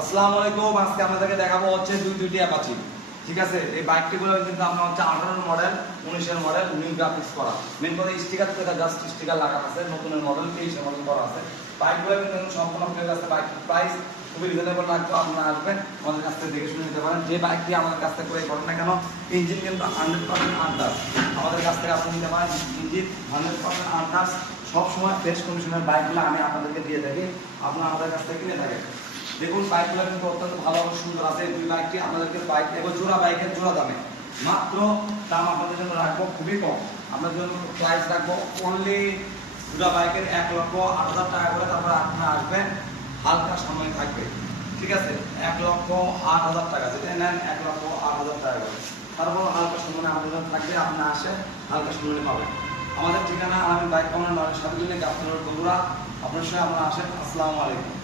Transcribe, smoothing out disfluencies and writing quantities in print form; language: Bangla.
আসসালামু আলাইকুম। আজকে আপনাদেরকে দেখাবো হচ্ছে দুইটি অ্যাপাচি। ঠিক আছে, এই বাইকটিগুলো কিন্তু আপনার হচ্ছে 18 মডেল, 19-এর মডেল, নিউ গ্রাফিক্স করা। মেন কথা স্টিকার থেকে জাস্ট স্টিকার লাগানো আছে, নতুনের মডেল 23-এর মডেল করা আছে। বাইকগুলো কিন্তু সম্পূর্ণ ফ্রেশ আছে। বাইকটির প্রাইস খুবই রিজনেবল রাখবো, আপনারা আসবেন আমাদের কাছ থেকে দেখে শুনে নিতে পারেন। যে বাইকটি আমাদের কাছ থেকে করে করেন না কেন, ইঞ্জিন কিন্তু 100% আনটাচ। আমাদের কাছ থেকে আপনি নিতে পারেন ইঞ্জিন 100% আনটাচ। সবসময় ফ্রেশ কন্ডিশনের বাইকগুলো আমি আপনাদেরকে দিয়ে থাকি, আপনারা আমাদের কাছ থেকে কিনে থাকেন। দেখুন বাইকগুলো কিন্তু অত্যন্ত ভালো সুন্দর আছে। দুই বাইকটি আমাদেরকে বাইক এবং জোড়া বাইকের জোড়া দামে মাত্র দাম আপনাদের জন্য রাখবো খুবই কম। আপনাদের জন্য প্রাইস রাখবো অনলি জোড়া বাইকের 1,08,000 টাকা করে। তারপরে আপনারা আসবেন, হালকা সময় থাকবে। ঠিক আছে, 1,08,000 টাকা যেটা নেন 1,08,000 টাকা করে। তারপর হালকা সময় আমাদের জন্য থাকবে, আপনারা আসেন হালকা সময় পাবেন। আমাদের ঠিকানা আমি বাইক কমান্ডার সাথে গাফতলার বগুড়া। আপনার সঙ্গে আপনারা আসেন। আসসালামু আলাইকুম।